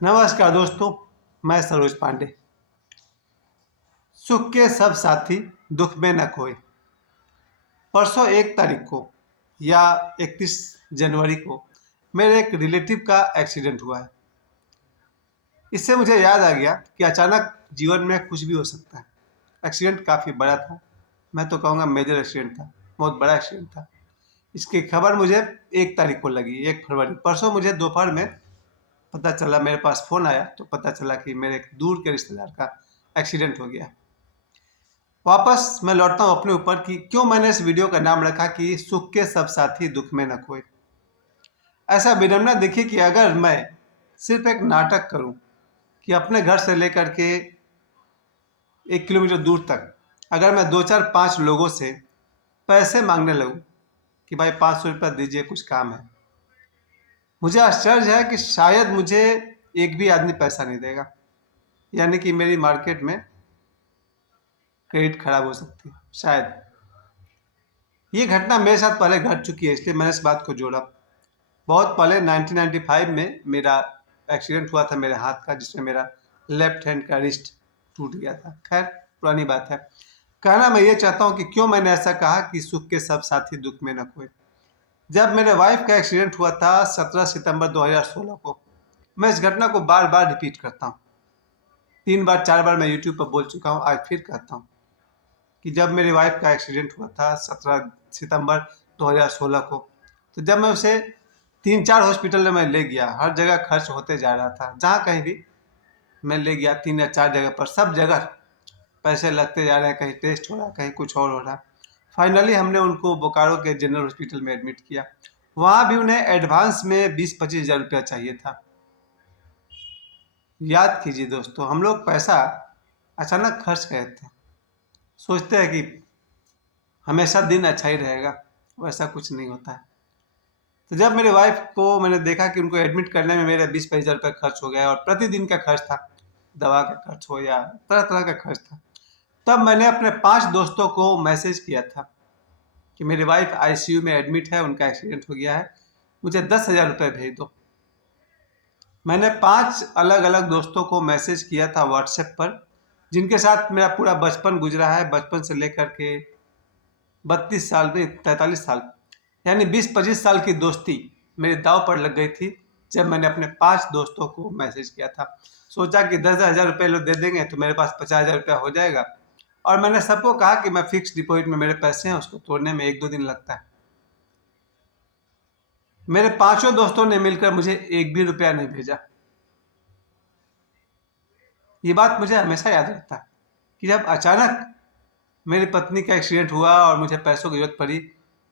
नमस्कार दोस्तों, मैं सरोज पांडे। सुख के सब साथी दुख में न खोए। परसों 1 तारीख को या 31 जनवरी को मेरे एक रिलेटिव का एक्सीडेंट हुआ है। इससे मुझे याद आ गया कि अचानक जीवन में कुछ भी हो सकता है। एक्सीडेंट काफ़ी बड़ा था, मैं तो कहूँगा मेजर एक्सीडेंट था, बहुत बड़ा एक्सीडेंट था। इसकी खबर मुझे 1 तारीख को लगी, 1 फरवरी। परसों मुझे दोपहर में पता चला, मेरे पास फ़ोन आया तो पता चला कि मेरे एक दूर के रिश्तेदार का एक्सीडेंट हो गया। वापस मैं लौटता हूँ अपने ऊपर कि क्यों मैंने इस वीडियो का नाम रखा कि सुख के सब साथी दुख में न खोए। ऐसा विडंबना देखिए कि अगर मैं सिर्फ एक नाटक करूं कि अपने घर से लेकर के 1 किलोमीटर दूर तक अगर मैं 2 4 5 लोगों से पैसे मांगने लगूं कि भाई 500 रुपया दीजिए, कुछ काम है, मुझे आश्चर्य है कि शायद मुझे एक भी आदमी पैसा नहीं देगा। यानी कि मेरी मार्केट में क्रेडिट खराब हो सकती है शायद। ये घटना मेरे साथ पहले घट चुकी है, इसलिए मैंने इस बात को जोड़ा। बहुत पहले 1995 में मेरा एक्सीडेंट हुआ था मेरे हाथ का, जिसमें मेरा लेफ्ट हैंड का रिस्ट टूट गया था। खैर, पुरानी बात है। कहना मैं ये चाहता हूँ कि क्यों मैंने ऐसा कहा कि सुख के सब साथी दुख में न खोए। जब मेरे वाइफ का एक्सीडेंट हुआ था 17 सितंबर 2016 को, मैं इस घटना को बार बार रिपीट करता हूँ। 3 बार 4 बार मैं यूट्यूब पर बोल चुका हूँ, आज फिर कहता हूँ कि जब मेरी वाइफ का एक्सीडेंट हुआ था 17 सितंबर 2016 को, तो जब मैं उसे 3 4 हॉस्पिटल में मैं ले गया, हर जगह खर्च होते जा रहा था। जहाँ कहीं भी मैं ले गया 3 या 4 जगह पर, सब जगह पैसे लगते जा रहे हैं, कहीं टेस्ट हो रहा है, कहीं कुछ और हो रहा है। फाइनली हमने उनको बोकारो के जनरल हॉस्पिटल में एडमिट किया। वहाँ भी उन्हें एडवांस में 20-25 हज़ार रुपया चाहिए था। याद कीजिए दोस्तों, हम लोग पैसा अचानक खर्च करते हैं, सोचते हैं कि हमेशा दिन अच्छा ही रहेगा, वैसा कुछ नहीं होता है। तो जब मेरे वाइफ को मैंने देखा कि उनको एडमिट करने में मेरे 20-25 हज़ार रुपये खर्च हो गया और प्रतिदिन का खर्च था, दवा का खर्च हो या तरह तरह का खर्च था, तब मैंने अपने 5 दोस्तों को मैसेज किया था कि मेरी वाइफ आईसीयू में एडमिट है, उनका एक्सीडेंट हो गया है, मुझे 10,000 रुपये भेज दो। मैंने 5 अलग अलग दोस्तों को मैसेज किया था व्हाट्सएप पर, जिनके साथ मेरा पूरा बचपन गुजरा है। बचपन से लेकर के 32 साल में 43 साल, यानी 20-25 साल की दोस्ती मेरे दाव पर लग गई थी जब मैंने अपने 5 दोस्तों को मैसेज किया था। सोचा कि 10,000 रुपये लोग दे देंगे तो मेरे पास 50,000 रुपया हो जाएगा। और मैंने सबको कहा कि मैं फिक्स डिपॉजिट में मेरे पैसे हैं, उसको तोड़ने में 1-2 दिन लगता है। मेरे 5 दोस्तों ने मिलकर मुझे एक भी रुपया नहीं भेजा। ये बात मुझे हमेशा याद रहता है कि जब अचानक मेरी पत्नी का एक्सीडेंट हुआ और मुझे पैसों की जरूरत पड़ी,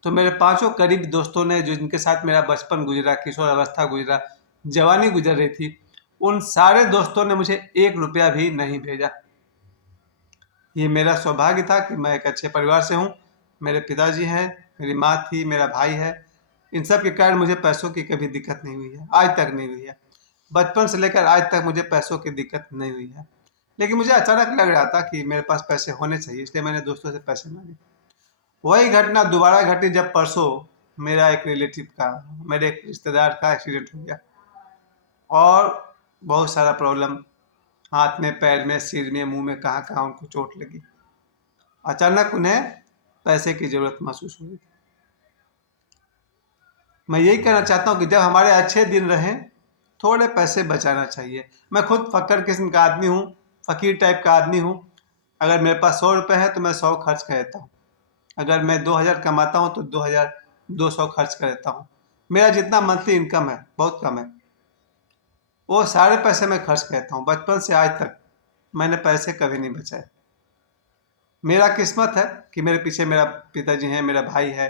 तो मेरे 5 करीब दोस्तों ने, जो जिनके साथ मेरा बचपन गुजरा, किशोर अवस्था गुजरा, जवानी गुजर रही थी, उन सारे दोस्तों ने मुझे 1 रुपया भी नहीं भेजा। ये मेरा सौभाग्य था कि मैं एक अच्छे परिवार से हूँ। मेरे पिताजी हैं, मेरी माँ थी, मेरा भाई है। इन सब के कारण मुझे पैसों की कभी दिक्कत नहीं हुई है, आज तक नहीं हुई है। बचपन से लेकर आज तक मुझे पैसों की दिक्कत नहीं हुई है। लेकिन मुझे अचानक लग रहा था कि मेरे पास पैसे होने चाहिए, इसलिए मैंने दोस्तों से पैसे मांगे। वही घटना दोबारा घटी जब परसों मेरा एक रिलेटिव का, मेरे एक रिश्तेदार का एक्सीडेंट हो गया और बहुत सारा प्रॉब्लम, हाथ में, पैर में, सिर में, मुंह में, कहाँ कहाँ उनको चोट लगी। अचानक उन्हें पैसे की ज़रूरत महसूस हुई। मैं यही कहना चाहता हूँ कि जब हमारे अच्छे दिन रहें, थोड़े पैसे बचाना चाहिए। मैं खुद फक्कर किस्म का आदमी हूँ, फ़कीर टाइप का आदमी हूँ। अगर मेरे पास 100 रुपये है तो मैं 100 खर्च कर देता हूँ। अगर मैं 2,000 कमाता हूँ तो 2,200 खर्च कर देता हूँ। मेरा जितना मंथली इनकम है बहुत कम है, वो सारे पैसे मैं खर्च करता हूँ। बचपन से आज तक मैंने पैसे कभी नहीं बचाए। मेरा किस्मत है कि मेरे पीछे मेरा पिताजी हैं, मेरा भाई है,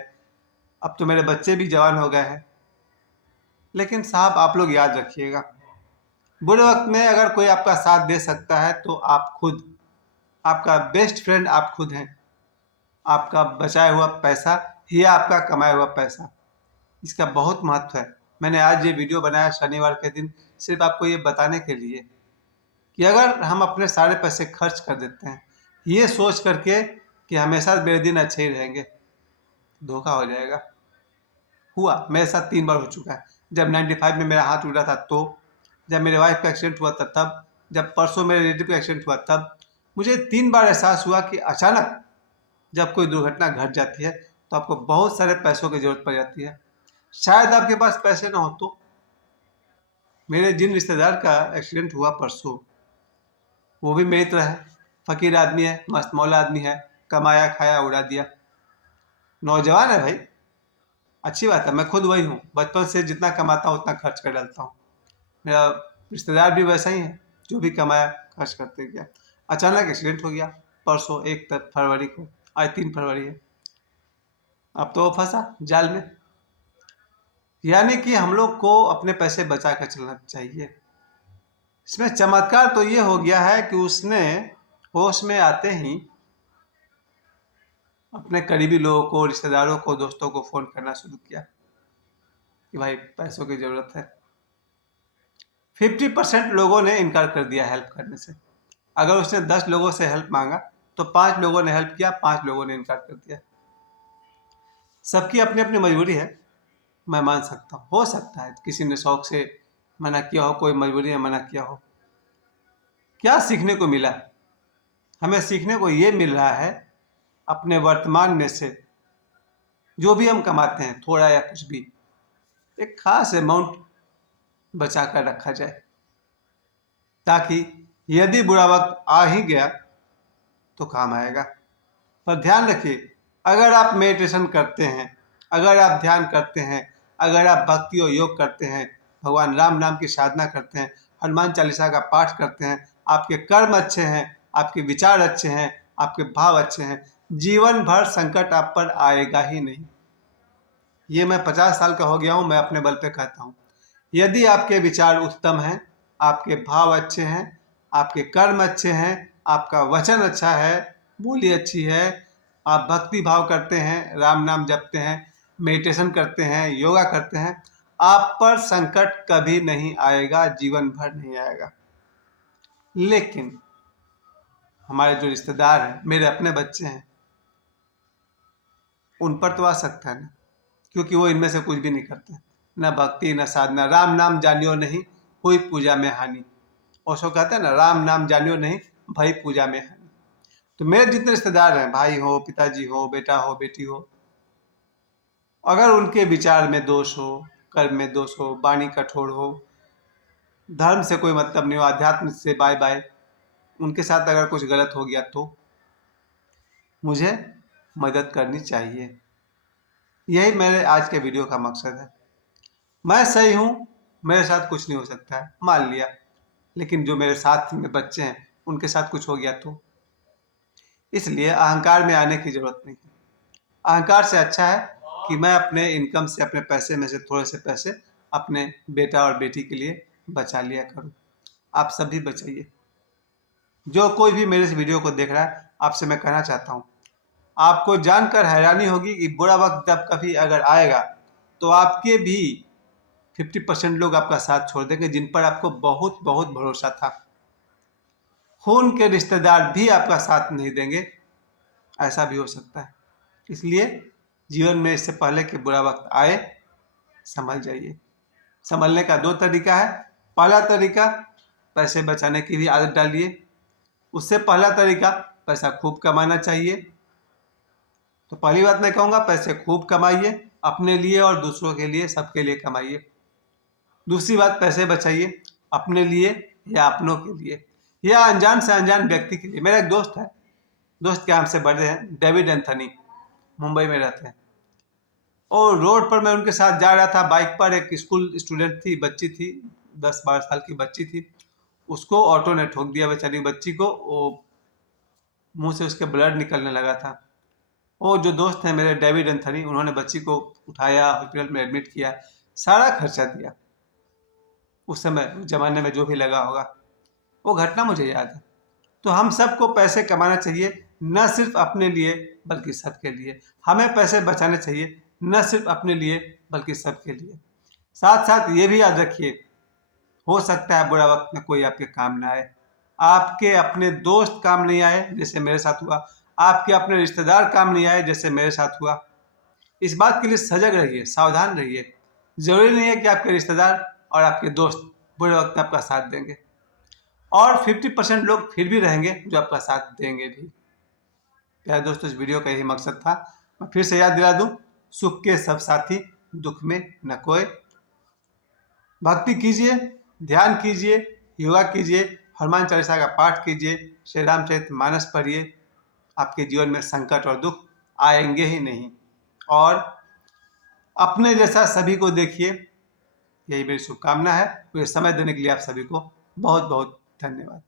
अब तो मेरे बच्चे भी जवान हो गए हैं। लेकिन साहब, आप लोग याद रखिएगा, बुरे वक्त में अगर कोई आपका साथ दे सकता है तो आप खुद, आपका बेस्ट फ्रेंड आप खुद हैं। आपका बचाया हुआ पैसा ही आपका कमाया हुआ पैसा, इसका बहुत महत्व है। मैंने आज ये वीडियो बनाया शनिवार के दिन सिर्फ आपको ये बताने के लिए कि अगर हम अपने सारे पैसे खर्च कर देते हैं ये सोच करके कि हमेशा मेरे दिन अच्छे ही रहेंगे, धोखा हो जाएगा। हुआ मेरे साथ 3 बार हो चुका है। जब 95 में मेरा हाथ टूटा था तो जब मेरे वाइफ का एक्सीडेंट हुआ था तब, जब परसों मेरे रिलेटिव का एक्सीडेंट हुआ तब, मुझे 3 बार एहसास हुआ कि अचानक जब कोई दुर्घटना घट जाती है तो आपको बहुत सारे पैसों की जरूरत पड़ जाती है। शायद आपके पास पैसे ना हो तो। मेरे जिन रिश्तेदार का एक्सीडेंट हुआ परसों, वो भी मेरी तरह है, फकीर आदमी है, मस्त मौला आदमी है, कमाया खाया उड़ा दिया। नौजवान है भाई, अच्छी बात है, मैं खुद वही हूँ, बचपन से जितना कमाता हूँ उतना खर्च कर डालता हूँ। मेरा रिश्तेदार भी वैसा ही है, जो भी कमाया खर्च करते गया। अचानक एक्सीडेंट हो गया परसों 1 फरवरी को, आज 3 फरवरी है। अब तो वो फंसा जाल में। यानी कि हम लोग को अपने पैसे बचा कर चलना चाहिए। इसमें चमत्कार तो ये हो गया है कि उसने होश में आते ही अपने करीबी लोगों को, रिश्तेदारों को, दोस्तों को फ़ोन करना शुरू किया कि भाई पैसों की ज़रूरत है। 50% लोगों ने इनकार कर दिया हेल्प करने से। अगर उसने 10 लोगों से हेल्प मांगा तो 5 लोगों ने हेल्प किया, 5 लोगों ने इनकार कर दिया। सबकी अपनी अपनी मजबूरी है, मैं मान सकता हूँ। हो सकता है किसी ने शौक से मना किया हो, कोई मजबूरी में मना किया हो। क्या सीखने को मिला? हमें सीखने को ये मिल रहा है, अपने वर्तमान में से जो भी हम कमाते हैं, थोड़ा या कुछ भी, एक खास अमाउंट बचा कर रखा जाए, ताकि यदि बुरा वक्त आ ही गया तो काम आएगा। पर ध्यान रखिए, अगर आप मेडिटेशन करते हैं, अगर आप ध्यान करते हैं, अगर आप भक्ति और योग करते हैं, भगवान राम नाम की साधना करते हैं, हनुमान चालीसा का पाठ करते हैं, आपके कर्म अच्छे हैं, आपके विचार अच्छे हैं, आपके भाव अच्छे हैं, जीवन भर संकट आप पर आएगा ही नहीं। ये मैं 50 साल का हो गया हूँ, मैं अपने बल पे कहता हूँ। यदि आपके विचार उत्तम हैं, आपके भाव अच्छे हैं, आपके कर्म अच्छे हैं, आपका वचन अच्छा है, बोली अच्छी है, आप भक्ति भाव करते हैं, राम नाम जपते हैं, मेडिटेशन करते हैं, योगा करते हैं, आप पर संकट कभी नहीं आएगा, जीवन भर नहीं आएगा। लेकिन हमारे जो रिश्तेदार हैं, मेरे अपने बच्चे हैं, उन पर तो आ सकता है ना, क्योंकि वो इनमें से कुछ भी नहीं करते, न भक्ति न साधना। राम नाम जानियो नहीं, हुई पूजा में हानि। ओशो कहते हैं ना, राम नाम जानियो नहीं, भई पूजा में हानि। तो मेरे जितने रिश्तेदार हैं, भाई हो, पिताजी हो, बेटा हो, बेटी हो, अगर उनके विचार में दोष हो, कर्म में दोष हो, वाणी कठोर हो, धर्म से कोई मतलब नहीं हो, अध्यात्म से बाय बाय, उनके साथ अगर कुछ गलत हो गया तो मुझे मदद करनी चाहिए। यही मेरे आज के वीडियो का मकसद है। मैं सही हूँ, मेरे साथ कुछ नहीं हो सकता है, मान लिया, लेकिन जो मेरे साथ में बच्चे हैं उनके साथ कुछ हो गया तो। इसलिए अहंकार में आने की जरूरत नहीं है। अहंकार से अच्छा है कि मैं अपने इनकम से, अपने पैसे में से थोड़े से पैसे अपने बेटा और बेटी के लिए बचा लिया करूँ। आप सभी बचाइए। जो कोई भी मेरे इस वीडियो को देख रहा है, आपसे मैं कहना चाहता हूँ, आपको जानकर हैरानी होगी कि बुरा वक्त जब कभी अगर आएगा तो आपके भी 50% लोग आपका साथ छोड़ देंगे, जिन पर आपको बहुत बहुत भरोसा था। खून के रिश्तेदार भी आपका साथ नहीं देंगे, ऐसा भी हो सकता है। इसलिए जीवन में इससे पहले कि बुरा वक्त आए, संभल जाइए। संभलने का 2 तरीका है। पहला तरीका, पैसे बचाने की भी आदत डालिए। उससे पहला तरीका, पैसा खूब कमाना चाहिए। तो पहली बात मैं कहूँगा, पैसे खूब कमाइए, अपने लिए और दूसरों के लिए, सबके लिए कमाइए। दूसरी बात, पैसे बचाइए अपने लिए या अपनों के लिए, या अनजान से अनजान व्यक्ति के लिए। मेरा एक दोस्त है, दोस्त के हमसे बड़े हैं, डेविड एंथनी, मुंबई में रहते हैं। और रोड पर मैं उनके साथ जा रहा था बाइक पर, एक स्कूल स्टूडेंट थी, बच्ची थी, 10-12 साल की बच्ची थी। उसको ऑटो ने ठोक दिया, बेचारी बच्ची को, वो मुंह से उसके ब्लड निकलने लगा था। वो जो दोस्त हैं मेरे, डेविड एंथनी, उन्होंने बच्ची को उठाया, हॉस्पिटल में एडमिट किया, सारा खर्चा दिया। उस समय जमाने में जो भी लगा होगा, वो घटना मुझे याद है। तो हम सबको पैसे कमाना चाहिए, न सिर्फ अपने लिए बल्कि सबके लिए। हमें पैसे बचाने चाहिए, न सिर्फ अपने लिए बल्कि सबके लिए। साथ साथ ये भी याद रखिए, हो सकता है बुरा वक्त में कोई आपके काम ना आए, आपके अपने दोस्त काम नहीं आए जैसे मेरे साथ हुआ, आपके अपने रिश्तेदार काम नहीं आए जैसे मेरे साथ हुआ। इस बात के लिए सजग रहिए, सावधान रहिए। जरूरी नहीं है कि आपके रिश्तेदार और आपके दोस्त बुरे वक्त में आपका साथ देंगे, और 50% लोग फिर भी रहेंगे जो आपका साथ देंगे भी। प्यारे दोस्तों, इस वीडियो का यही मकसद था। मैं फिर से याद दिला दूं, सुख के सब साथी, दुख में न कोई। भक्ति कीजिए, ध्यान कीजिए, योगा कीजिए, हनुमान चालीसा का पाठ कीजिए, श्री रामचरितमानस पढ़िए। आपके जीवन में संकट और दुख आएंगे ही नहीं, और अपने जैसा सभी को देखिए। यही मेरी शुभकामना है। मुझे समय देने के लिए आप सभी को बहुत बहुत धन्यवाद।